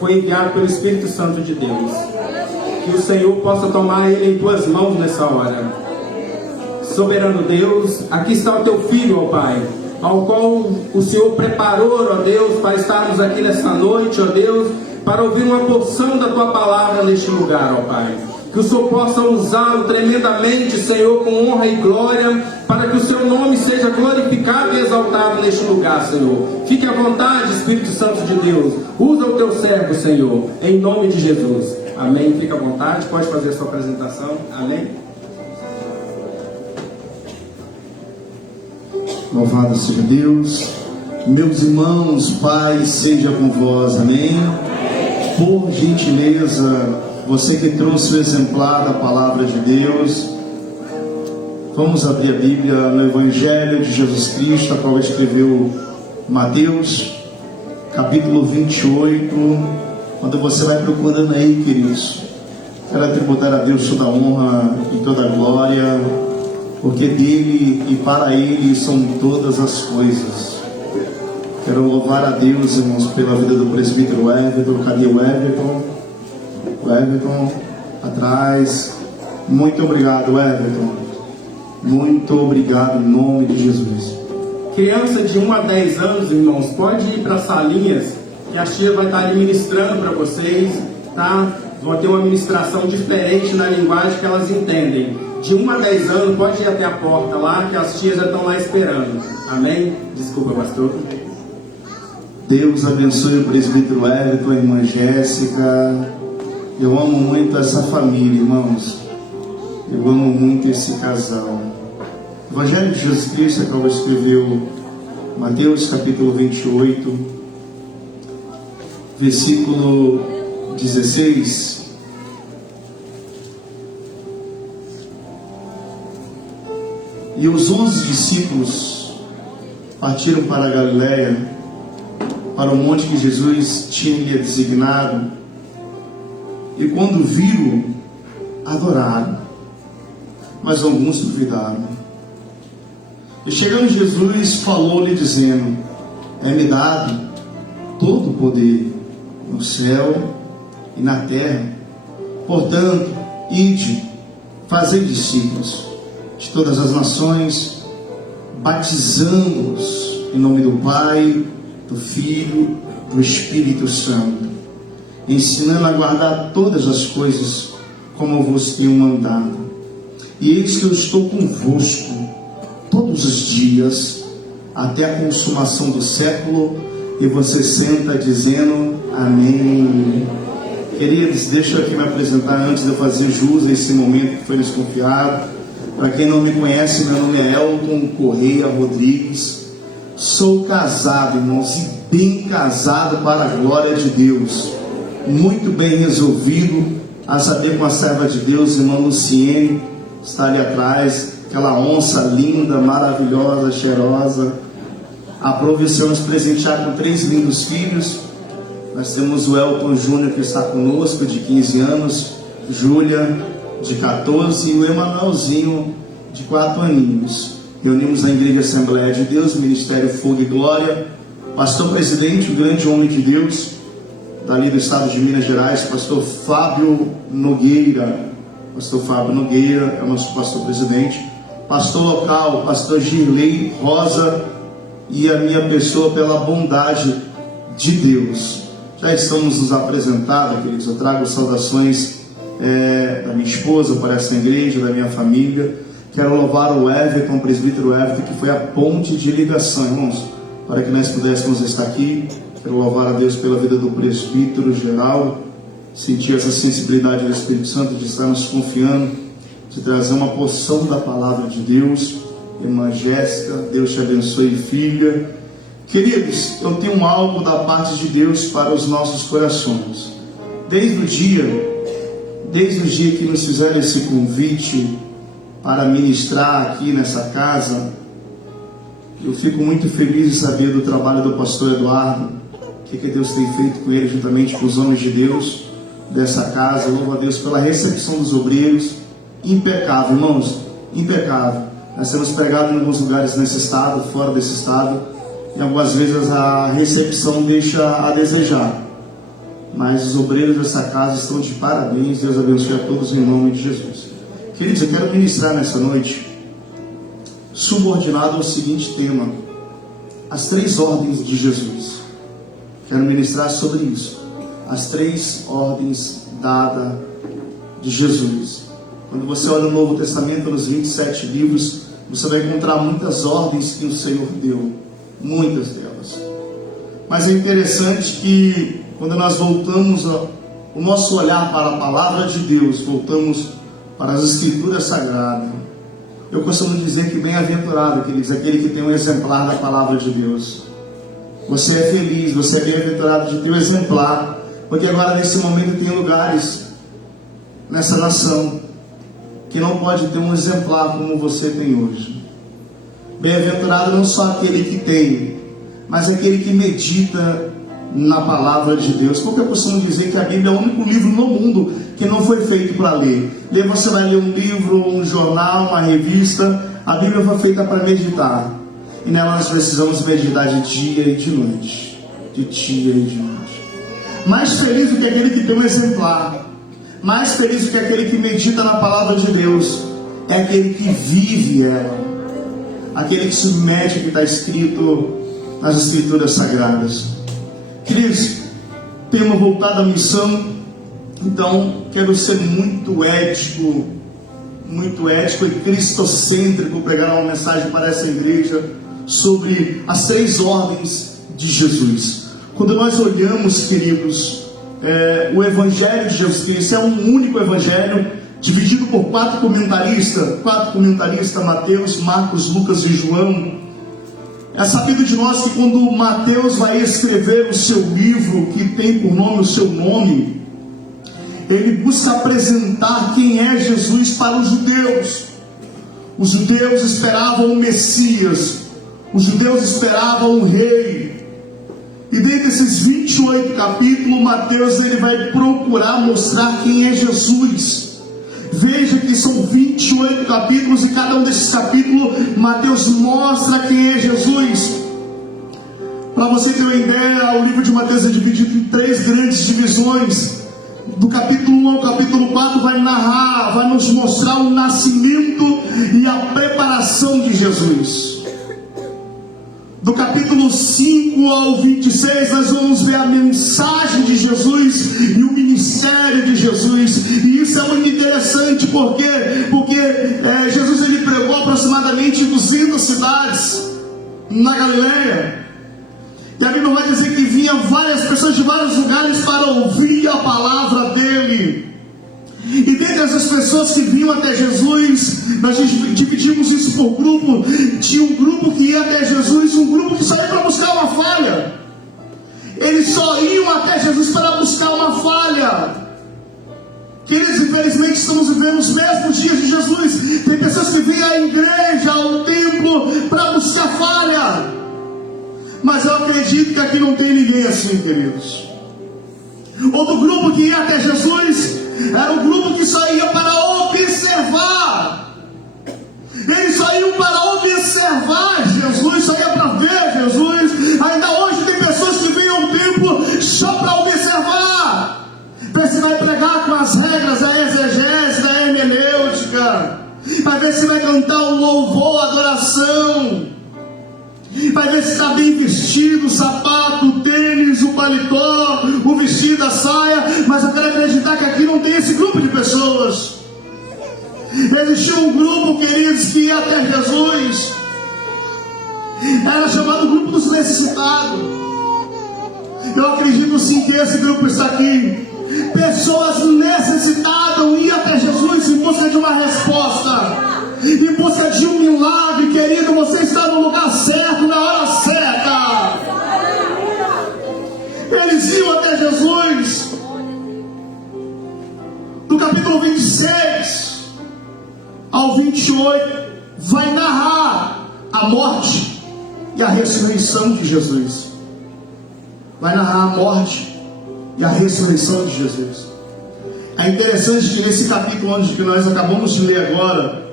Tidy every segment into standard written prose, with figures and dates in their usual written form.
foi enviado pelo Espírito Santo de Deus. Que o Senhor possa tomar ele em tuas mãos nessa hora. Soberano Deus, aqui está o teu filho, ó Pai, ao qual o Senhor preparou, ó Deus, para estarmos aqui nessa noite, ó Deus, para ouvir uma porção da tua palavra neste lugar, ó Pai. Que o Senhor possa usá-lo tremendamente, Senhor, com honra e glória, para que o seu nome seja glorificado e exaltado neste lugar, Senhor. Fique à vontade, Espírito Santo de Deus. Usa o teu servo, Senhor, em nome de Jesus. Amém. Fique à vontade, pode fazer a sua apresentação. Amém. Louvado seja Deus. Meus irmãos, paz seja com vós. Amém. Por gentileza, você que trouxe o exemplar da palavra de Deus, vamos abrir a Bíblia no Evangelho de Jesus Cristo, a qual escreveu Mateus, capítulo 28. Quando você vai procurando aí, queridos, quero atributar a Deus toda a honra e toda a glória, porque dele e para ele são todas as coisas. Quero louvar a Deus, irmãos, pela vida do presbítero Everton. Cadê o Everton? O Everton, atrás. Muito obrigado, Everton. Muito obrigado, em nome de Jesus. Criança de 1 a 10 anos, irmãos, pode ir para as salinhas, que a tia vai estar ali ministrando para vocês, tá? Vão ter uma ministração diferente na linguagem que elas entendem. De 1 a 10 anos, pode ir até a porta lá, que as tias já estão lá esperando. Amém? Desculpa, pastor. Deus abençoe o presbítero Everton, a irmã Jéssica. Eu amo muito essa família, irmãos. Eu amo muito esse casal. O Evangelho de Jesus Cristo, que escreveu Mateus capítulo 28, versículo 16. E os 11 discípulos partiram para a Galiléia, para o monte que Jesus tinha lhe designado, e quando viram, adoraram, mas alguns duvidaram. E chegando Jesus, falou-lhe dizendo: é-me dado todo o poder no céu e na terra. Portanto, ide, fazei discípulos de todas as nações, batizando-os em nome do Pai, do Filho, do Espírito Santo, ensinando a guardar todas as coisas como eu vos tenho mandado. E eis que eu estou convosco todos os dias, até a consumação do século. E você senta dizendo amém. Queridos, deixa eu aqui me apresentar antes de eu fazer jus a esse momento que foi nos confiado. Para quem não me conhece, meu nome é Elton Correia Rodrigues. Sou casado, irmãos, e bem casado para a glória de Deus. Muito bem resolvido, a saber, com a serva de Deus, irmã Luciene, está ali atrás, aquela onça linda, maravilhosa, cheirosa. Aproveitamos nos presentear com 3 lindos filhos. Nós temos o Elton Júnior, que está conosco, de 15 anos, Júlia, de 14, e o Emanuelzinho, de 4 aninhos. Reunimos na Igreja Assembleia de Deus, Ministério Fogo e Glória. Pastor presidente, o grande homem de Deus, dali do estado de Minas Gerais, pastor Fábio Nogueira. Pastor Fábio Nogueira é o nosso pastor presidente. Pastor local, pastor Girlei Rosa, e a minha pessoa, pela bondade de Deus. Já estamos nos apresentados, queridos. Eu trago saudações da minha esposa para essa igreja, da minha família. Quero louvar o Everton, o presbítero Everton, que foi a ponte de ligação, irmãos, para que nós pudéssemos estar aqui. Quero louvar a Deus pela vida do presbítero geral, sentir essa sensibilidade do Espírito Santo de estarmos confiando, de trazer uma porção da palavra de Deus. Irmã Jéssica, Deus te abençoe, filha. Queridos, eu tenho algo da parte de Deus para os nossos corações. Desde o dia que nos fizeram esse convite para ministrar aqui nessa casa, eu fico muito feliz de saber do trabalho do pastor Eduardo, o que Deus tem feito com ele, juntamente com os homens de Deus dessa casa. Eu louvo a Deus pela recepção dos obreiros, impecável, irmãos, impecável. Nós temos pregado em alguns lugares nesse estado, fora desse estado, e algumas vezes a recepção deixa a desejar. Mas os obreiros dessa casa estão de parabéns. Deus abençoe a todos em nome de Jesus. Queridos, eu quero ministrar nessa noite subordinado ao seguinte tema: as 3 ordens de Jesus. Quero ministrar sobre isso, as 3 ordens dadas de Jesus. Quando você olha o Novo Testamento, nos 27 livros, você vai encontrar muitas ordens que o Senhor deu, muitas delas. Mas é interessante que quando nós voltamos o nosso olhar para a palavra de Deus, voltamos para as Escrituras Sagradas, eu costumo dizer que bem-aventurado, queridos, aquele que tem um exemplar da palavra de Deus. Você é feliz, você é bem-aventurado de ter um exemplar, porque agora nesse momento tem lugares nessa nação que não pode ter um exemplar como você tem hoje. Bem-aventurado não só aquele que tem, mas aquele que medita na palavra de Deus. Porque eu costumo dizer que a Bíblia é o único livro no mundo que não foi feito para ler. Você vai ler um livro, um jornal, uma revista. A Bíblia foi feita para meditar, e nela nós precisamos meditar de dia e de noite, de dia e de noite. Mais feliz do que aquele que tem um exemplar, mais feliz do que aquele que medita na palavra de Deus, é aquele que vive ela, aquele que submete o que está escrito nas Escrituras Sagradas. Queridos, tema voltado à missão. Então, quero ser muito ético e cristocêntrico, pregar uma mensagem para essa igreja sobre as 3 ordens de Jesus. Quando nós olhamos, queridos, o Evangelho de Jesus Cristo é um único Evangelho, dividido por 4 comentaristas, Mateus, Marcos, Lucas e João. É sabido de nós que quando Mateus vai escrever o seu livro, que tem por nome o seu nome, ele busca apresentar quem é Jesus para os judeus. Os judeus esperavam um Messias, os judeus esperavam um rei. E dentro desses 28 capítulos, Mateus ele vai procurar mostrar quem é Jesus. Veja que são 28 capítulos, e cada um desses capítulos Mateus mostra quem é Jesus. Para você ter uma ideia, o livro de Mateus é dividido em 3 grandes divisões. Do capítulo 1 ao capítulo 4 vai nos mostrar o nascimento e a preparação de Jesus. Do capítulo 5 ao 26 nós vamos ver a mensagem de Jesus e o ministério de Jesus. E isso é muito interessante, porque Jesus ele pregou aproximadamente 200 cidades na Galileia. E a Bíblia vai dizer que vinha várias pessoas de vários lugares para ouvir a palavra dele. E dentre essas pessoas que vinham até Jesus, nós dividimos isso por grupo. Tinha um grupo que ia até Jesus, um grupo que só ia para buscar uma falha. Eles só iam até Jesus para buscar uma falha. Queridos, infelizmente estamos vivendo os mesmos dias de Jesus. Tem pessoas que vêm à igreja, ao templo, para buscar falha. Mas eu acredito que aqui não tem ninguém assim, queridos. Outro grupo que ia até Jesus era um grupo que só ia para observar. Eles só iam para observar Jesus, só ia para ver Jesus. Ainda hoje tem pessoas que vêm ao templo só para observar. Ver se vai pregar com as regras da exegese, da hermenêutica. Vai ver se vai cantar o louvor, a adoração. Vai ver se está bem vestido, o sapato, o tênis, o paletó, o vestido, a saia. Mas eu quero acreditar que aqui não tem esse grupo de pessoas. Existia um grupo, queridos, que ia até Jesus. Era chamado grupo dos necessitados. Eu acredito sim que esse grupo está aqui. Pessoas necessitadas iam até Jesus em busca de uma resposta, em busca de um milagre. Querido, você está no lugar certo, na hora certa. Eles iam até Jesus. Do capítulo 26 ao 28 vai narrar a morte e a ressurreição de Jesus. Vai narrar a morte e a ressurreição de Jesus. É interessante que nesse capítulo onde que nós acabamos de ler agora,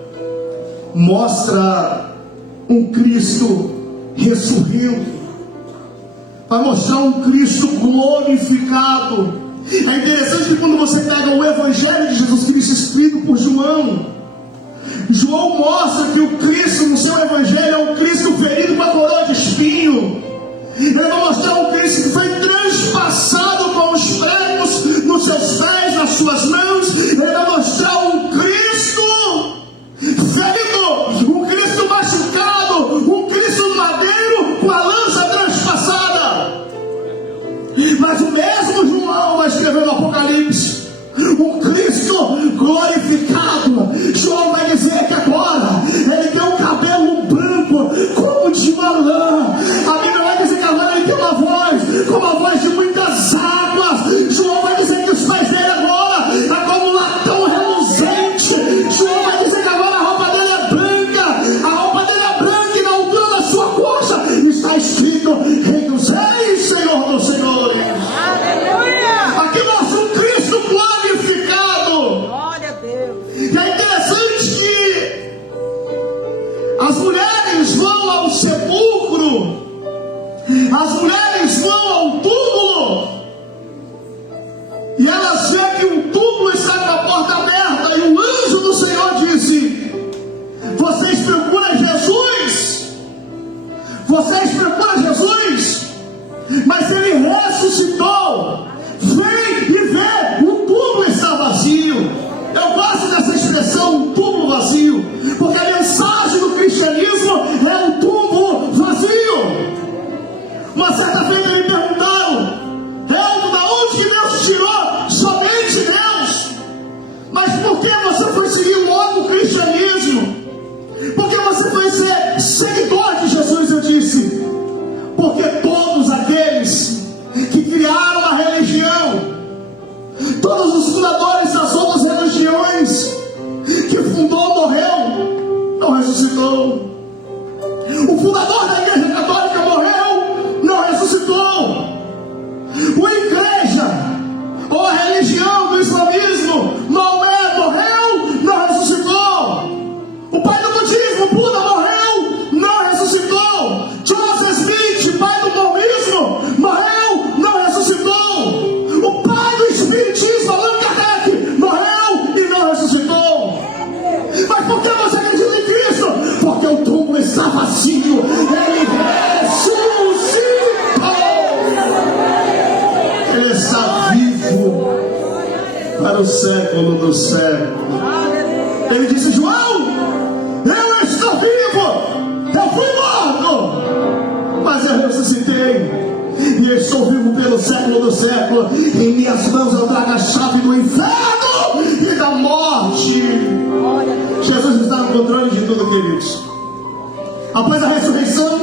mostra um Cristo ressurgindo. para mostrar um Cristo glorificado. É interessante que quando você pega o Evangelho de Jesus Cristo escrito por João, João mostra que o Cristo no seu Evangelho é um Cristo ferido com a coroa de espinho. Ele vai mostrar um Cristo que foi transpassado com os pregos nos seus pés, nas suas mãos. Ele vai mostrar um Cristo ferido, um Cristo machucado, um Cristo no madeiro com a lança transpassada. Mas o mesmo João vai escrever no Apocalipse um Cristo glorificado. João vai dizer que agora ele tem um cabelo branco como de uma lã. A Bíblia vai dizer que agora ele tem uma voz como a voz de muitas águas. João vai dizer que os pés dele agora é como um latão reluzente. João vai dizer que agora a roupa dele é branca. A roupa dele é branca e na altura da sua coxa está escrito Rei dos Reis, Senhor dos Senhores. Aqui mostra um Cristo glorificado. Glória a Deus. E é interessante que as mulheres vão ao sepulcro, as mulheres vão ao túmulo, e elas veem que o túmulo está com a porta aberta, e o anjo do Senhor disse: vocês procuram Jesus? Vocês procuram Jesus? Mas ele ressuscitou. Vem e vê, o túmulo está vazio. Eu gosto dessa expressão, um túmulo vazio, porque a mensagem do cristianismo é um túmulo vazio. Uma certa feita me perguntaram: da onde que Deus tirou? Somente Deus. Mas por que você foi seguir logo o cristianismo? Por que você foi ser seguidor de Jesus? Eu disse: porque todos aqueles que criaram a religião, todos os fundadores das outras religiões, que fundou, morreu, não ressuscitou. O fundador da Igreja Católica morreu, não ressuscitou. A igreja, ou a religião do islamismo, Maomé morreu, não ressuscitou. O pai do budismo, Buda, morreu, não ressuscitou. Joseph Smith, pai do mormonismo, morreu, não ressuscitou. O pai do espiritismo, Allan Kardec, morreu e não ressuscitou. Mas por que você acredita em Cristo? Porque o túmulo está vazio. Ele ressuscitou. Ele está vivo para o século do século. Ele disse: João, eu estou vivo. Eu fui morto, mas eu ressuscitei, e estou vivo pelo século do século. Em minhas mãos eu trago a chave do inferno e da morte. Jesus está no controle de tudo, queridos. Após a ressurreição,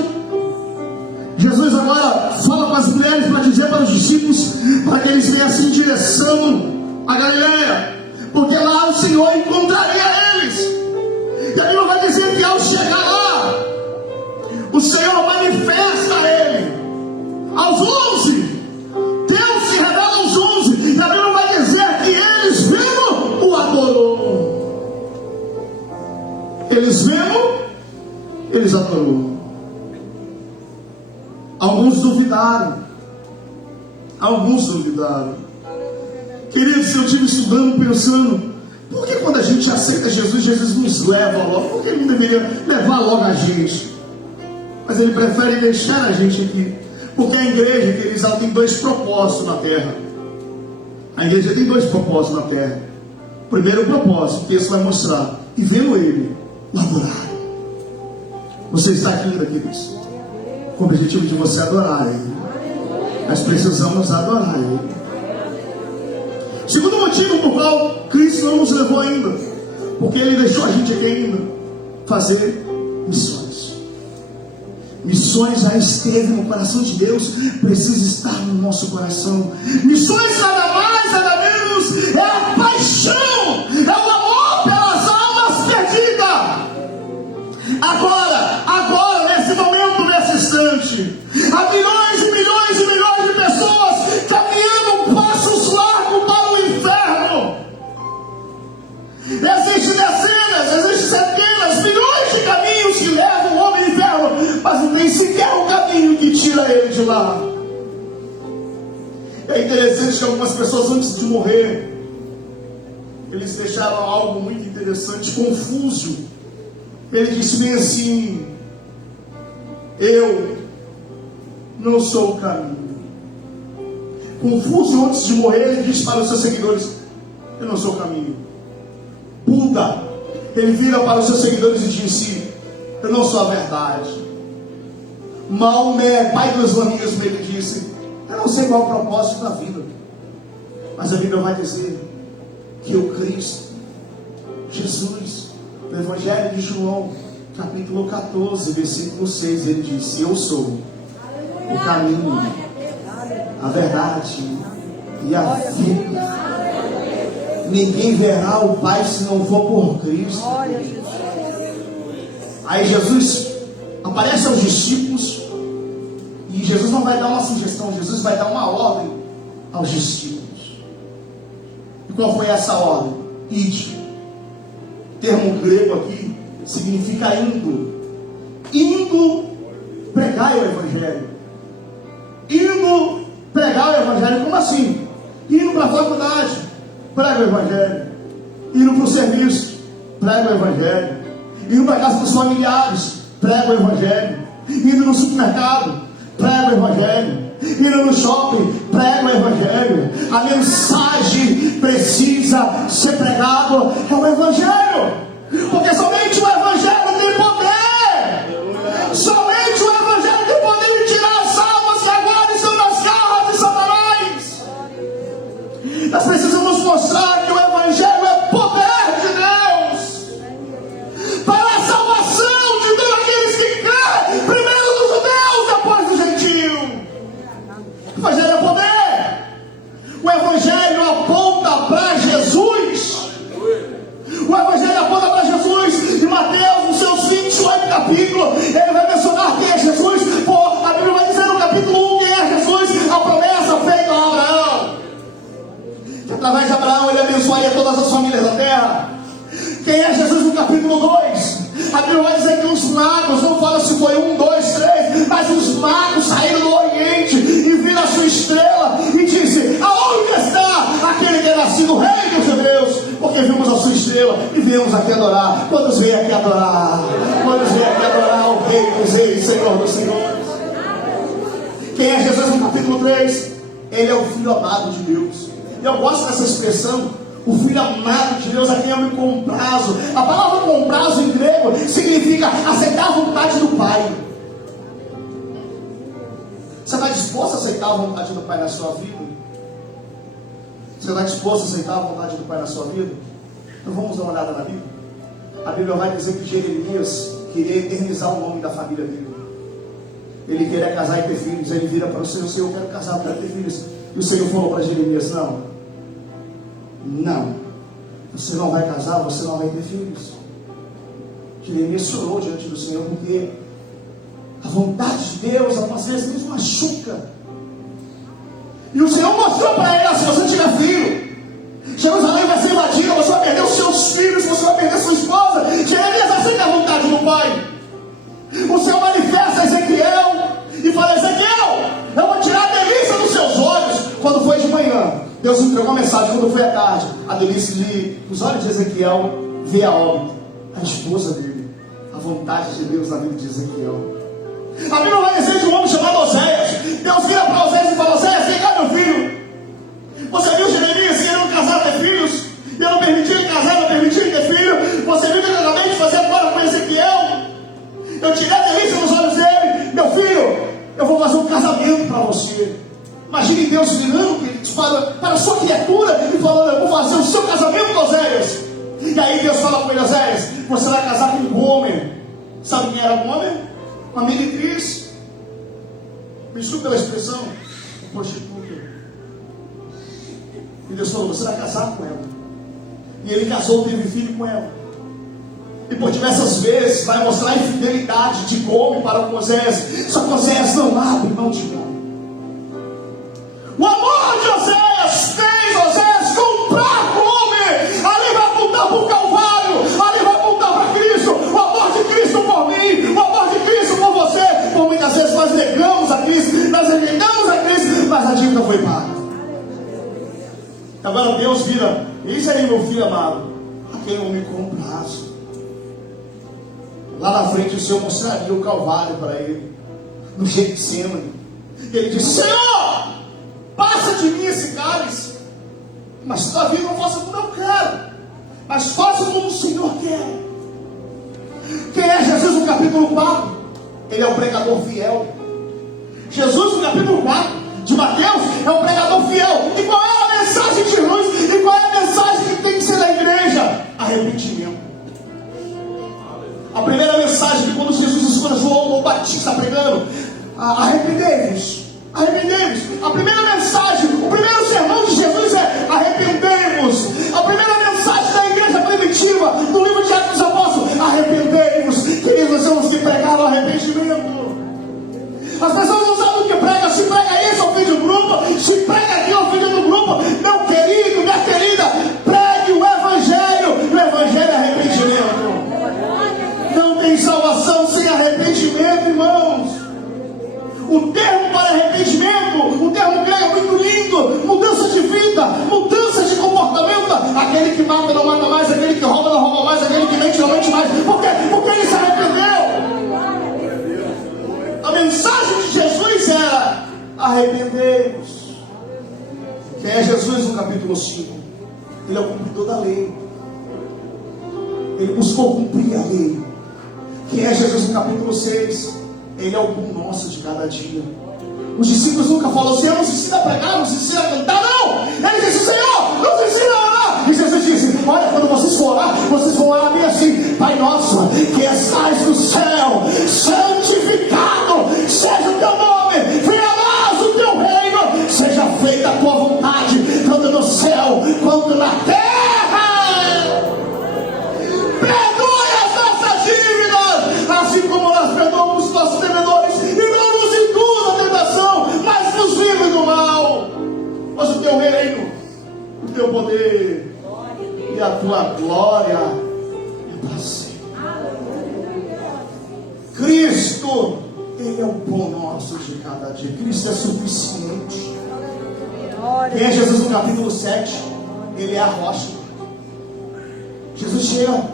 Jesus agora fala com as mulheres para dizer para os discípulos para que eles viessem em direção a Galileia, porque lá o Senhor encontraria eles. E a Bíblia vai dizer que ao chegar lá, o Senhor manifesta a ele aos 11. Deus se revela aos 11. E a Bíblia vai dizer que eles vendo o adorou. Eles vendo, eles adorou. Alguns duvidaram. Queridos, eu estive estudando, pensando: por que quando a gente aceita Jesus, Jesus nos leva logo? Por que ele não deveria levar logo a gente? Mas ele prefere deixar a gente aqui, porque a igreja, queridos, ela tem dois propósitos na terra. A igreja tem dois propósitos na terra. O primeiro propósito, que esse vai mostrar: e vendo ele, o adorar. Você está aqui ainda, queridos, com o objetivo de você adorar ele. Nós precisamos adorar ele. Segundo motivo por qual Cristo não nos levou ainda, porque ele deixou a gente aqui ainda fazer missões. Missões já esteve no coração de Deus, precisa estar no nosso coração. Missões nada mais, nada menos, é a paixão, é o amor pelas almas perdidas. Agora, nesse momento, nesse instante, há milhões e milhões e milhões de pessoas caminhando passos largos para o inferno. Existem dezenas, existem centenas, milhões de caminhos que levam o homem ao inferno, mas não tem sequer um caminho que tira ele de lá. É interessante que algumas pessoas, antes de morrer, eles deixaram algo muito interessante, Confúcio. Ele disse bem assim: eu não sou o caminho. Confúcio, antes de morrer, ele disse para os seus seguidores: eu não sou o caminho. Buda, ele vira para os seus seguidores e disse: eu não sou a verdade. Maomé, pai do islamismo, ele disse: eu não sei qual é o propósito da vida, mas a Bíblia vai dizer que o Cristo, Jesus, no Evangelho de João, capítulo 14, versículo 6, ele disse: eu sou o caminho, a verdade e a vida. Ninguém verá o Pai se não for por Cristo. Aí Jesus aparece aos discípulos, e Jesus não vai dar uma sugestão, Jesus vai dar uma ordem aos discípulos. E qual foi essa ordem? Ide. O termo grego aqui significa indo. Indo pregar o Evangelho. Indo pregar o Evangelho. Como assim? Indo para a faculdade, prega o Evangelho. Indo para o serviço, prega o Evangelho. Indo para a casa dos familiares, prega o Evangelho. Indo no supermercado, prega o Evangelho. Indo no shopping, prega o Evangelho. A mensagem precisa ser pregada, é o Evangelho. Porque somente o Evangelho tem poder. Somente o Evangelho tem poder de tirar as almas que agora estão nas garras de Satanás. Nós precisamos mostrar que o Evangelho é poder de Deus para a salvação de todos aqueles que creem, primeiro dos judeus, depois do gentio. O Evangelho é poder. O Evangelho aponta para Jesus. O Evangelho aponta para Jesus. Em Mateus, nos seus 28 capítulos, ele vai mencionar quem é Jesus. A Bíblia vai dizer no capítulo 1 quem é Jesus, a promessa feita a Abraão, que através de Abraão ele abençoaria todas as famílias da terra. Quem é Jesus no capítulo 2? A Bíblia vai dizer que os magos, não fala se foi 1, 2, 3, mas os magos saíram do Oriente e viram a sua estrela e disse: aonde está aquele que é nascido rei dos hebreus? Porque vimos a sua estrela e viemos aqui adorar. Quantos vêm aqui adorar? Quantos vêm aqui adorar o Rei dos Reis, Senhor dos Senhores? Quem é Jesus no capítulo 3? Ele é o Filho amado de Deus. Eu gosto dessa expressão, o Filho amado de Deus, a quem eu me comprazo. A palavra comprazo em grego significa aceitar a vontade do Pai. Você está disposto a aceitar a vontade do Pai na sua vida? Você está disposto a aceitar a vontade do Pai na sua vida? Então vamos dar uma olhada na Bíblia. A Bíblia vai dizer que Jeremias queria eternizar o nome da família dele. Ele queria casar e ter filhos. Ele vira para o Senhor: Senhor, eu quero casar, eu quero ter filhos. E o Senhor falou para Jeremias: não, você não vai casar, você não vai ter filhos. Jeremias chorou diante do Senhor, porque a vontade de Deus algumas vezes nos machuca. E o Senhor mostrou para ele: se você tiver filho, Jerusalém vai ser invadida, você vai perder os seus filhos, você vai perder sua esposa. Jeremias aceita a vontade do Pai. O Senhor manifesta a Ezequiel e fala: Ezequiel, eu vou tirar a delícia dos seus olhos. Quando foi de manhã, Deus entregou uma mensagem. Quando foi à tarde, a delícia dos olhos de Ezequiel veio a óbito, a esposa dele. A vontade de Deus na vida de Ezequiel. A Bíblia vai dizer de um homem chamado Oséias. Deus vira para Oséias e fala: Oséias, vem cá, meu filho. Você viu Jeremias querendo casar, ter filhos? E eu não permiti ele casar, não permiti ele ter filho. Você viu o que eu acabei de fazer agora com Ezequiel? Eu tirei a delícia dos olhos dele. Meu filho, eu vou fazer um casamento para você. Imagine Deus virando para a sua criatura e falando: eu vou fazer o seu casamento, Oséias. E aí Deus fala para ele: Oséias, você vai casar com um homem. Sabe quem era o homem? Uma meretriz. Me desculpe pela expressão, prostituta. E Deus falou: você vai casar com ela. E ele casou, teve filho com ela. E por diversas vezes vai mostrar a infidelidade de homem para o Oséias. Só que Oséias não abre mão de nada. O amor de Oséias fez Oséias comprar o homem. Ali vai apontar para o Calvário, ali vai apontar para Cristo. O amor de Cristo por mim, o amor de Cristo por você. Por muitas vezes nós negamos a Cristo, nós rejeitamos a Cristo, mas a dívida foi paga. Agora Deus vira: eis aí, meu filho amado, a quem eu me comprazo. Lá na frente o Senhor mostraria o Calvário para ele, no Getsemane. Ele disse: Senhor, passa de mim esse cálice, mas todavia não faça como eu quero, mas faça como o Senhor quer. Quem é Jesus no capítulo 4? Ele é o pregador fiel. Jesus no capítulo 4 de Mateus é o pregador fiel. E qual é a mensagem de Jesus? E qual é a mensagem que tem que ser da igreja? Arrependimento. A primeira mensagem que quando Jesus escuta João o Batista pregando: arrependei-vos, arrependei-vos. A primeira mensagem, o primeiro sermão de Jesus é: arrependei-vos. A primeira mensagem da igreja primitiva, no livro de Atos dos Apóstolos: arrependei-vos. Queridos, nós temos que pregar o arrependimento. As pessoas não sabem o que prega. Se prega isso, ofende o grupo. Se prega aquilo, ofende o grupo. Meu querido, minha querida, pregue o Evangelho. O Evangelho é arrependimento. Não tem salvação sem arrependimento, irmãos. O termo para arrependimento, o termo grego é muito lindo: mudança de vida, mudança de comportamento. Aquele que mata não mata mais, aquele que rouba não rouba mais, aquele que mente não mente mais. Por quê? Porque ele se arrependeu. A mensagem de Jesus era: arrependei-vos. Quem é Jesus no capítulo 5? Ele é o cumpridor da lei. Ele buscou cumprir a lei. Quem é Jesus no capítulo 6? Ele é o pão nosso de cada dia. Os discípulos nunca falaram: Senhor, nos ensina a pregar, nos ensina a cantar. Não! Ele disse: Senhor, nos ensina a orar. E Jesus disse: olha, quando vocês for orar, vocês vão orar bem assim: Pai nosso, que estás no céu, santificado seja o teu nome, venha a nós o teu reino, seja feita a tua vontade, tanto no céu quanto na terra. Perdoe as nossas dívidas, assim como nós perdoamos os nossos devedores, e não nos induz a tentação, mas nos livre do mal. Mas o teu reino, o teu poder e a tua glória é para sempre. Cristo, Ele é o pão nosso de cada dia. Cristo é suficiente. Quem é Jesus no capítulo 7? Ele é a rocha. Jesus chega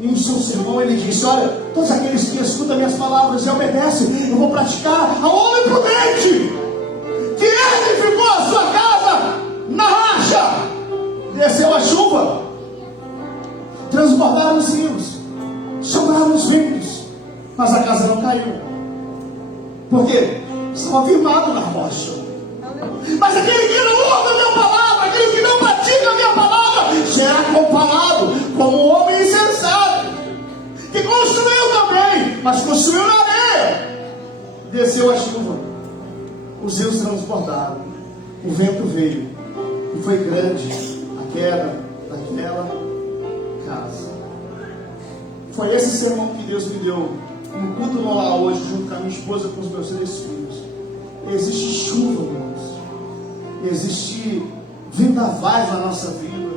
em seu sermão, ele disse: olha, todos aqueles que escutam minhas palavras e obedecem, eu vou praticar a homem prudente, que edificou a sua casa na rocha. Desceu a chuva, transbordaram os rios, sobraram os ventos, mas a casa não caiu. Por quê? Estava firmado na rocha. Mas aquele que não ouve a minha palavra, aquele que não pratica a minha palavra, será comparado como um homem insensato, que construiu também, mas construiu na areia. Desceu a chuva, os rios transbordaram, o vento veio, e foi grande a queda daquela casa. Foi esse sermão que Deus me deu no culto no lar hoje, junto com a minha esposa, com os meus 3 filhos. Existe chuva, irmãos. Existe vendavais na nossa vida,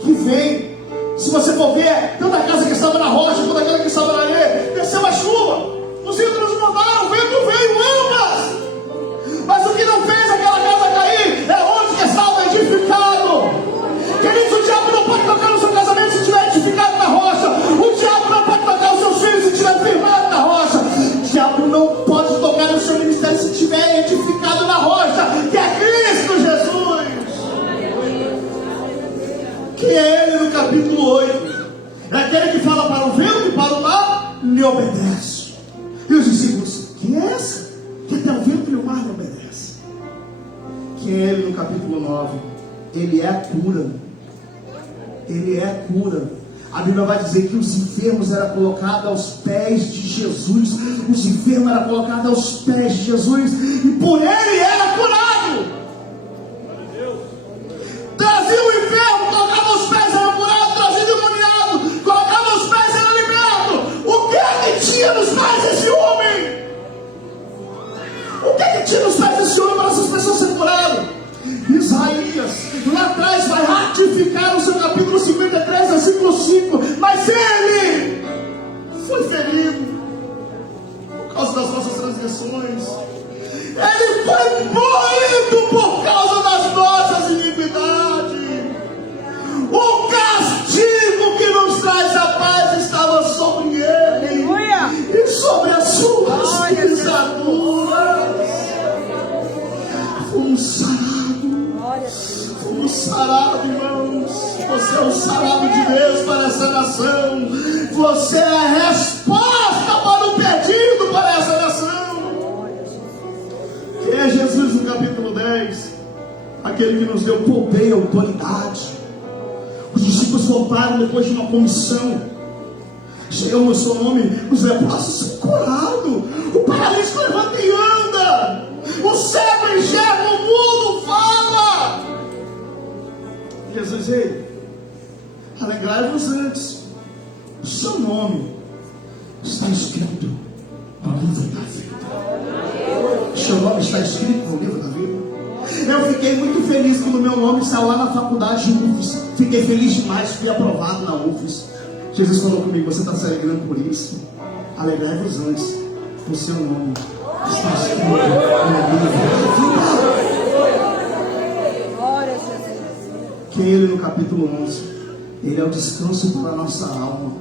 que vem. Se você for ver, tanto a casa que estava na rocha, quanto aquela que estava na areia, desceu a chuva, os rios transbordaram, o vento veio, ambas. Mas o que não fez aquela casa cair é onde que estava edificado. Queridos, o diabo não pode tocar no seu casamento se estiver edificado na rocha. O diabo não pode tocar nos seus filhos se estiver firmado na rocha. O diabo não pode tocar no seu ministério se estiver edificado na rocha, que é Cristo Jesus. Que é Ele no capítulo 8. É aquele que fala para o vento e para o mar, lhe obedece. E os discípulos: quem é esse? Que até o vento e o mar lhe obedecem. Que é Ele no capítulo 9. Ele é a cura. Ele é a cura. A Bíblia vai dizer que os enfermos eram colocados aos pés de Jesus. Os enfermos eram colocados aos pés de Jesus, e por Ele era curado. Trazia o enfermo, colocava aos pés, era curado. Trazia o demoniado, colocava aos pés, era liberto. O que é que tinha nos pés desse homem? O que é que tinha nos pés desse homem para essas pessoas serem curadas? Isaías, lá atrás, vai ratificar o seu capítulo 53, versículo 5. Mas ele foi ferido por causa das nossas transgressões, ele foi moído por causa das nossas iniquidades. o sarado, irmãos. Você é o sarado de Deus para essa nação. Você é a resposta para o pedido para essa nação. Quem é Jesus no capítulo 10? Aquele que nos deu poder e autoridade. Os discípulos voltaram depois de uma comissão. Senhor, no seu nome, os leprosos são curados. O paralítico levanta e anda. O cego enxerga, o mundo fala. Jesus, ei, alegrai-vos antes. O seu nome está escrito no livro da vida. O seu nome está escrito no livro da vida. Eu fiquei muito feliz quando meu nome saiu lá na faculdade de UFES. Fiquei feliz demais, fui aprovado na UFES. Jesus falou comigo: você está se alegrando por isso? Alegrai-vos antes. O seu nome está escrito no livro da vida. Que Ele no capítulo 11, Ele é o descanso para a nossa alma.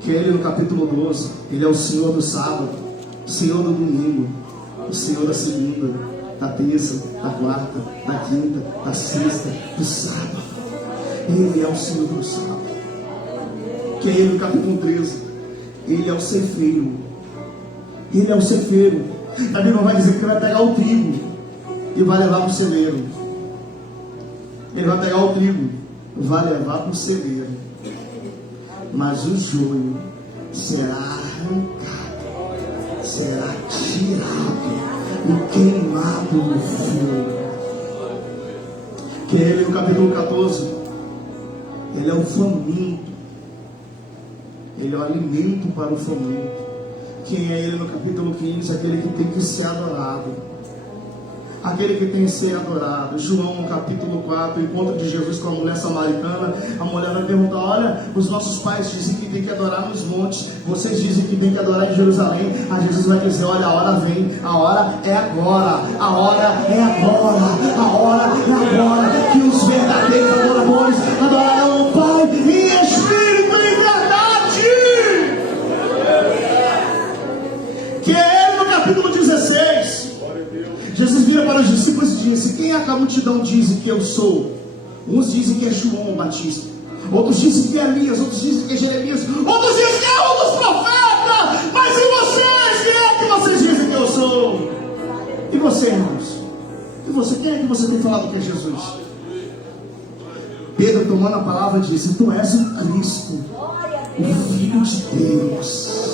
Que Ele no capítulo 12, Ele é o Senhor do sábado, o Senhor do domingo, o Senhor da segunda, da terça, da quarta, da quinta, da sexta, do sábado. Ele é o Senhor do sábado. Que Ele no capítulo 13, Ele é o cefeiro. Ele é o cefeiro. A Bíblia vai dizer que Ele vai pegar o trigo e vai levar para o celeiro. Ele vai pegar o trigo, vai levar para o celeiro, mas o joio será arrancado, será tirado e queimado no fogo. Que Ele no capítulo 14, Ele é o faminto, Ele é o alimento para o faminto. Quem é Ele no capítulo 15? Aquele que tem que ser adorado. Aquele que tem que ser adorado. João no capítulo 4, o encontro de Jesus com a mulher samaritana. A mulher vai perguntar: olha, os nossos pais dizem que tem que adorar nos montes, vocês dizem que tem que adorar em Jerusalém. Aí Jesus vai dizer: olha, a hora vem, a hora é agora, a hora é agora, a hora é agora, que os verdadeiros adoradores adorarão o Pai em espírito e em verdade. Que é Ele no capítulo 16. Jesus vira para os discípulos e disse: quem é que a multidão diz que eu sou? Uns dizem que é João Batista, outros dizem que é Elias, outros dizem que é Jeremias, outros dizem que é um dos profetas. Mas e vocês? Quem é que vocês dizem que eu sou? E você, irmãos? E você? Quem é que você tem falado que é Jesus? Pedro, tomando a palavra, disse: tu és o Cristo, o Filho de Deus.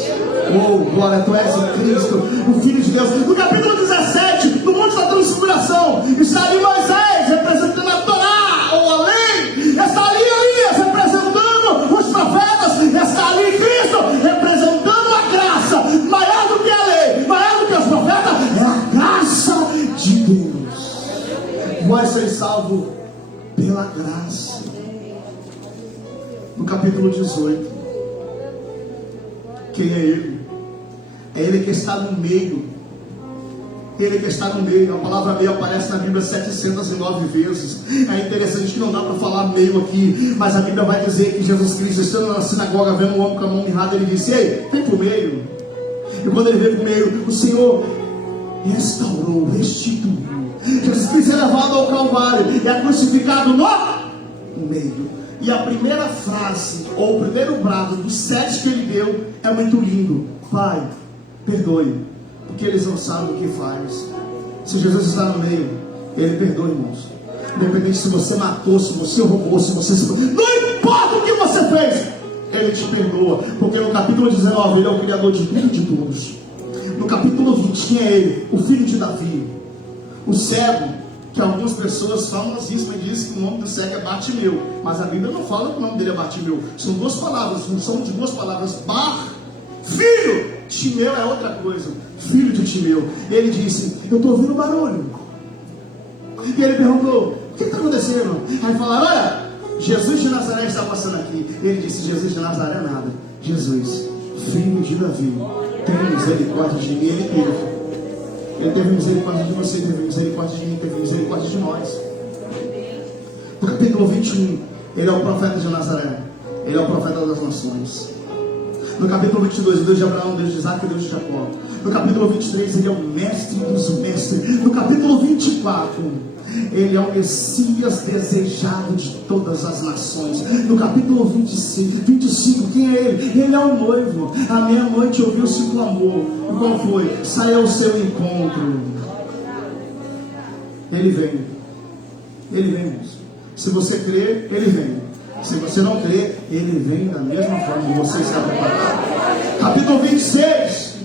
Oh, glória, tu és o Cristo, o Filho de Deus. No capítulo 17, no Monte da Transfiguração, está ali Moisés representando a Torá, ou a lei. Está ali Elias representando os profetas. Está ali Cristo representando a graça. Maior do que a lei, maior do que os profetas, é a graça de Deus. Vós sois salvo pela graça. No capítulo 18, quem é Ele? É Ele que está no meio. Ele que está no meio. A palavra meio aparece na Bíblia 709 vezes. É interessante que não dá para falar meio aqui, mas a Bíblia vai dizer que Jesus Cristo, estando na sinagoga, vendo um homem com a mão mirrada, Ele disse: ei, vem para o meio. E quando Ele veio para o meio, o Senhor restaurou, restituiu. Jesus Cristo é levado ao Calvário e é crucificado no meio. E a primeira frase, ou o primeiro brado dos 7 que Ele deu, é muito lindo: Pai, perdoe, porque eles não sabem o que faz. Se Jesus está no meio, Ele perdoa, irmãos. Independente se você matou, se você roubou, se você... não importa o que você fez, Ele te perdoa. Porque no capítulo 19, Ele é o Criador de tudo e de todos. No capítulo 20, quem é Ele? O filho de Davi, o cego, que algumas pessoas famosíssimas dizem que o nome do cego é Bartimeu, mas a Bíblia não fala que o nome dele é Bartimeu. São duas palavras, são de duas palavras: Bar, filho. Timeu é outra coisa, filho de Timeu. Ele disse: eu estou ouvindo barulho. E ele perguntou: o que está acontecendo? Aí falaram: olha, Jesus de Nazaré está passando aqui. Ele disse: Jesus de Nazaré nada, Jesus, filho de Davi, tem misericórdia de mim. Ele teve. Ele teve misericórdia de você, teve misericórdia de mim, teve misericórdia de nós. No capítulo 21, Ele é o profeta de Nazaré. Ele é o profeta das nações. No capítulo 22, Deus de Abraão, Deus de Isaac e Deus de Jacó. No capítulo 23, Ele é o mestre dos mestres. No capítulo 24, Ele é o Messias desejado de todas as nações. No capítulo 25, quem é ele? Ele é o noivo. À meia-noite ouviu-se o clamor. E qual foi? Sai ao seu encontro. Ele vem. Ele vem, moço. Se você crer, ele vem. Se você não crer, ele vem da mesma forma. Você está preparado? Capítulo 26.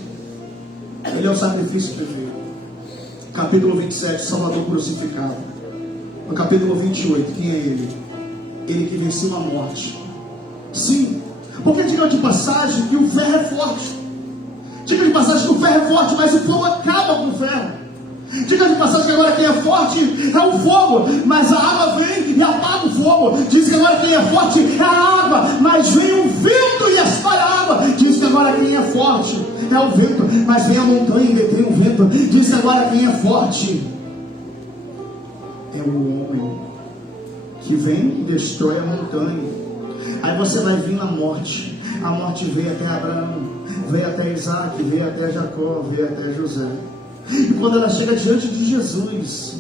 Ele é o sacrifício perfeito. Capítulo 27, Salvador crucificado. No capítulo 28, quem é ele? Ele que venceu a morte. Sim, porque diga de passagem que o ferro é forte. Diga de passagem que o ferro é forte, mas o fogo acaba com o ferro. Diga de passagem que agora quem é forte é o fogo, mas a água vem e apaga o fogo. Diz que agora quem é forte é a água, mas vem o vento e espalha a água. Diz que agora quem é forte é o vento, mas vem a montanha e detém o vento. Diz que agora quem é forte é o homem que vem e destrói a montanha. Aí você vai vir na morte. A morte veio até Abraão, veio até Isaac, veio até Jacó, veio até José. E quando ela chega diante de Jesus,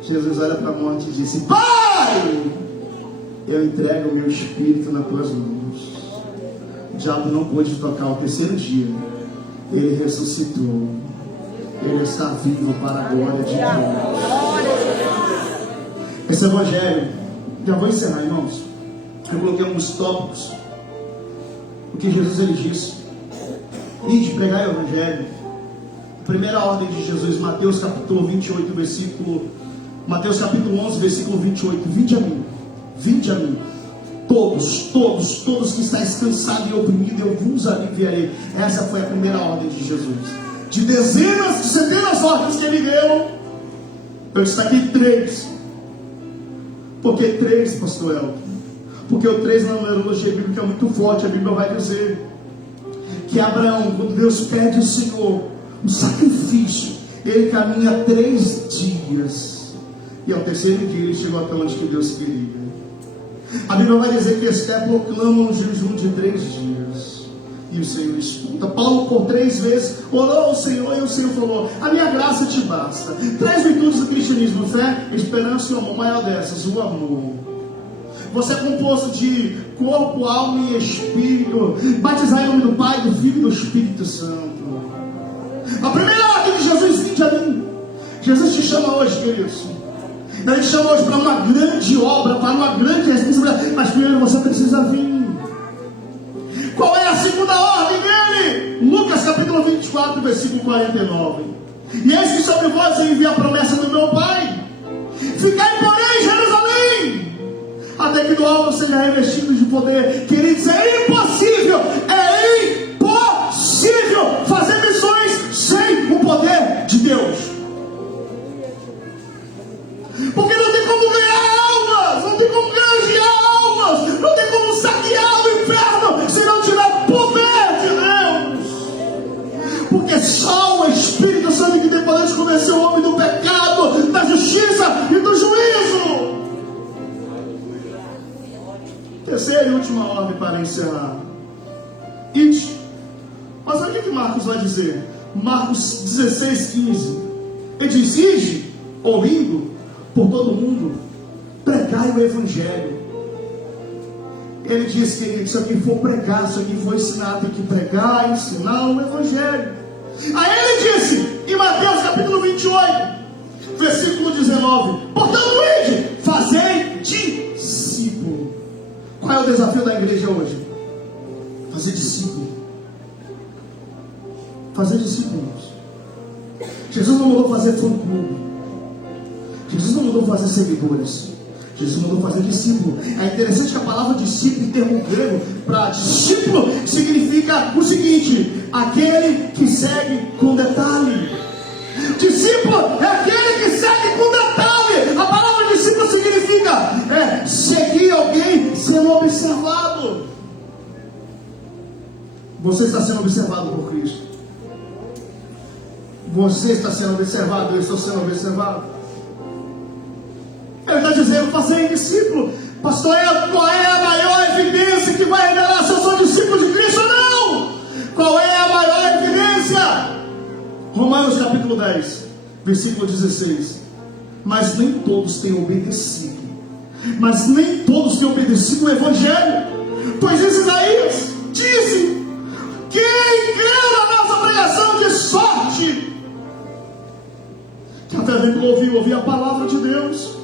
Jesus olha para a morte e disse: Pai, eu entrego o meu espírito nas tuas mãos. O diabo não pôde tocar ao terceiro dia. Ele ressuscitou. Ele está vivo para a glória de Deus. Esse evangelho, já vou encerrar, irmãos. Eu coloquei alguns tópicos. O que Jesus ele disse: ide pregar o evangelho. Primeira ordem de Jesus, Mateus capítulo 28, Mateus capítulo 11, versículo 28. Vinde a mim, todos que estáis cansados e oprimidos, eu vos aliviarei. Essa foi a primeira ordem de Jesus. De dezenas, de centenas de ordens que ele deu, eu destaquei 3. Por que 3, pastor Elton? Porque o 3 na numerologia bíblica é muito forte. A Bíblia vai dizer que Abraão, quando Deus pede ao Senhor o sacrifício, ele caminha 3 dias, e ao terceiro dia ele chegou até onde que Deus queria. A Bíblia vai dizer que Esté proclama um jejum de 3 dias, e o Senhor escuta. Paulo por 3 vezes orou ao Senhor, e o Senhor falou: a minha graça te basta. 3 virtudes do cristianismo: fé, esperança e amor. Maior dessas, o amor. Você é composto de corpo, alma e espírito. Batizar em nome do Pai, do Filho e do Espírito Santo. A primeira ordem de Jesus: vinde a mim. Jesus te chama hoje, queridos. Ele te chama hoje para uma grande obra, para uma grande responsabilidade. Mas primeiro você precisa vir. Qual é a segunda ordem dele? Lucas capítulo 24, versículo 49. E eis que sobre vós eu envio a promessa do meu Pai. Ficai, porém, em Jerusalém, até que do alto seja revestido de poder. Queridos, é impossível fazer missões sem o poder de Deus. Porque não tem como ganhar almas, não tem como ganhar almas, não tem como saquear o inferno se não tiver poder de Deus. Porque só o Espírito Santo que tem poder de convencer o homem do pecado, da justiça e do juízo. Terceira e última ordem para encerrar: ide. Mas olha o que Marcos vai dizer. Marcos 16, 15. Ele diz: ide, ou indo por todo mundo, pregai o evangelho. Ele diz que se alguém for pregar, se alguém for ensinar, tem que pregar, ensinar o evangelho. Aí ele disse, em Mateus capítulo 28, versículo 19: portanto, ide, fazei discípulo. Qual é o desafio da igreja hoje? Fazer discípulo. Fazer discípulos. Jesus não mandou fazer fã-clube. Jesus não mandou fazer seguidores. Jesus mandou fazer discípulo. É interessante que a palavra discípulo, em termo grego, para discípulo, significa o seguinte: aquele que segue com detalhe. Discípulo é aquele que segue com detalhe. A palavra discípulo significa seguir alguém sendo observado. Você está sendo observado por Cristo. Você está sendo observado, eu estou sendo observado. Ele está dizendo: fazer discípulo. Pastor, qual é a maior evidência que vai revelar se eu sou discípulo de Cristo ou não? Qual é a maior evidência? Romanos capítulo 10, versículo 16. mas nem todos têm obedecido. Mas nem todos têm obedecido o Evangelho. Pois esse Isaías disse: quem crê na nossa pregação, de sorte que através do ouvir a palavra de Deus.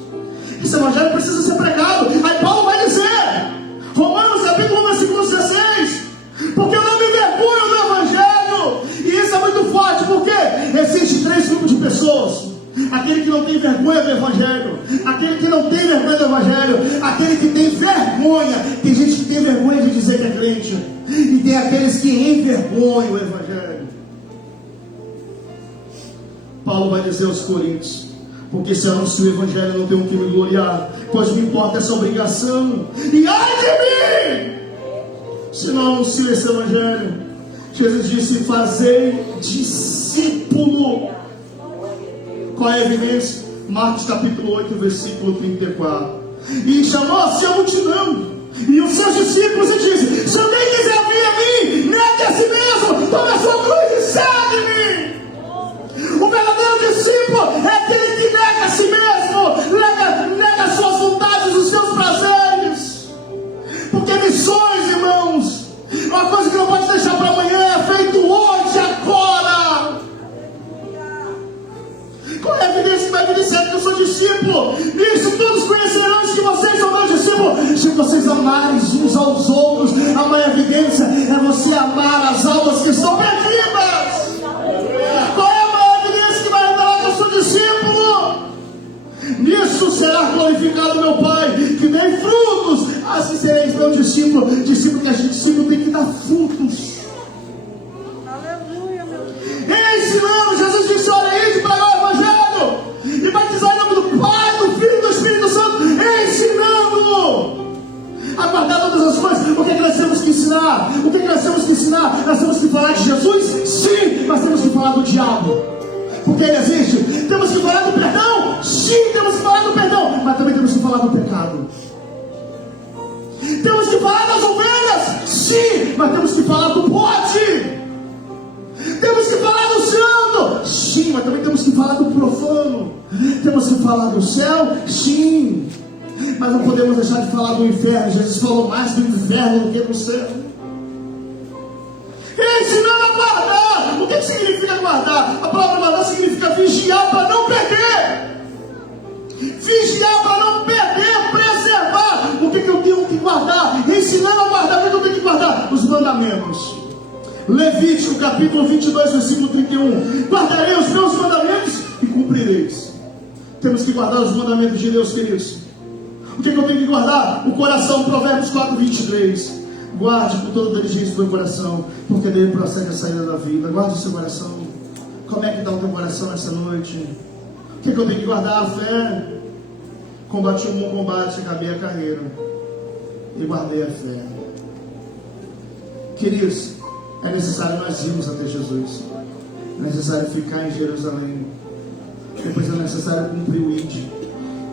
Esse Evangelho precisa ser pregado. Aí Paulo vai dizer, Romanos capítulo 1, versículo 16: porque eu não me vergonho do Evangelho. E isso é muito forte, porque existem 3 grupos de pessoas: aquele que não tem vergonha do Evangelho, aquele que não tem vergonha do Evangelho, aquele que tem vergonha. Tem gente que tem vergonha de dizer que é crente, e tem aqueles que envergonham o Evangelho. Paulo vai dizer aos Coríntios: porque se anuncio o Evangelho, não tenho que me gloriar, pois me importa essa obrigação. E ai de mim, se não anuncio esse Evangelho. Jesus disse: fazei discípulo. Qual é a evidência? Marcos capítulo 8, versículo 34. E chamou-se a multidão e os seus discípulos e disse: se alguém quiser vir a mim, negue a si mesmo, tome a sua cruz e segue-me. O verdadeiro discípulo é aquele que nega a si mesmo, nega as suas vontades, os seus prazeres. Porque missões, irmãos, é uma coisa que não pode deixar para amanhã, é feito hoje, agora. Qual é a evidência que vai evidenciar que eu sou discípulo? Isso todos conhecerão que vocês são meus discípulos, se vocês amarem uns aos outros. A maior evidência é você amar as almas que estão perdidas. Qual é a maior evidência que vai revelar que eu sou discípulo? Nisso será glorificado meu Pai, que dê frutos. Assim sereis meu discípulo. Discípulo tem que dar frutos. Aleluia, meu Deus. Ensinando, Jesus disse: olha aí, de pregar o Evangelho e batizar em nome do Pai, do Filho e do Espírito Santo, ensinando a guardar todas as coisas. O que é que nós temos que ensinar? O que é que nós temos que ensinar? Nós temos que falar de Jesus? Sim, mas temos que falar do diabo, porque ele existe. Temos que falar do perdão? Sim, temos que falar do perdão, mas também temos que falar do pecado. Temos que falar das ovelhas? Sim, mas temos que falar do bode. Temos que falar do santo? Sim, mas também temos que falar do profano. Temos que falar do céu? Sim, mas não podemos deixar de falar do inferno. Jesus falou mais do inferno do que do céu. Ensinando a guardar. O que significa guardar? A palavra guardar significa vigiar para não perder. Vigiar para não perder, preservar. O que eu tenho que guardar? Ensinando a guardar. O que eu tenho que guardar? Os mandamentos. Levítico capítulo 22, versículo 31. Guardarei os meus mandamentos e cumprireis. Temos que guardar os mandamentos de Deus, queridos. O que eu tenho que guardar? O coração. Provérbios 4, 23. Guarde com toda a diligência do teu coração, porque dele procede a saída da vida. Guarde o seu coração. Como é que está o teu coração nessa noite? O que eu tenho que guardar? A fé. Combati um bom combate, acabei a carreira e guardei a fé. Queridos, é necessário nós irmos até Jesus. É necessário ficar em Jerusalém. Depois é necessário cumprir o ID.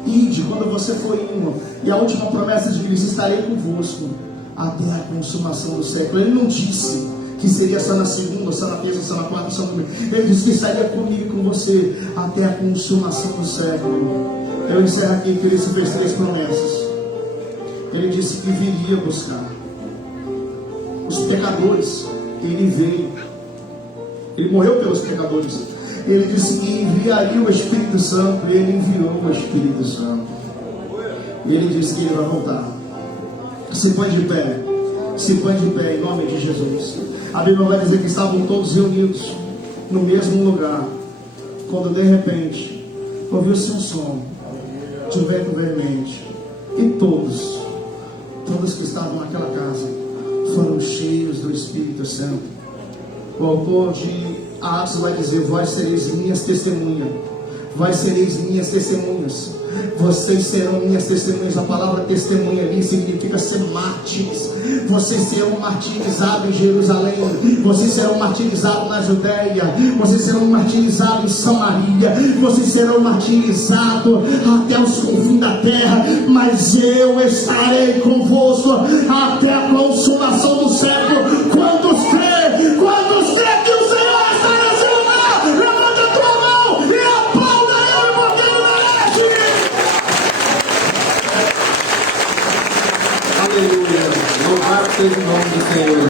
ID, quando você for indo. E a última promessa de Cristo: estarei convosco até a consumação do século. Ele não disse que seria só na segunda, só na terça, só na quarta, só no domingo. Ele disse que estaria comigo e com você até a consumação do século. Eu encerro aqui, querido, esse versículo, 3 promessas. Ele disse que viria buscar os pecadores. Ele veio. Ele morreu pelos pecadores. Ele disse que enviaria o Espírito Santo. Ele enviou o Espírito Santo. E ele disse que ele vai voltar. Se põe de pé. Se põe de pé em nome de Jesus. A Bíblia vai dizer que estavam todos reunidos no mesmo lugar, quando de repente ouviu-se um som de vento veemente, e todos que estavam naquela casa foram cheios do Espírito Santo. O autor de Atos vai dizer: vós sereis minhas testemunhas. Vós sereis minhas testemunhas. Vocês serão minhas testemunhas. A palavra testemunha ali significa ser mártires. Vocês serão martirizados em Jerusalém. Vocês serão martirizados na Judéia. Vocês serão martirizados em Samaria. Vocês serão martirizados até os confins da terra. Mas eu estarei convosco até a consumação do século. Quantos crê? Quantos crê que o Senhor está nesse lugar? Levanta a tua mão e aplauda Ele, porque Ele merece. Aleluia. Louvado seja o nome do Senhor.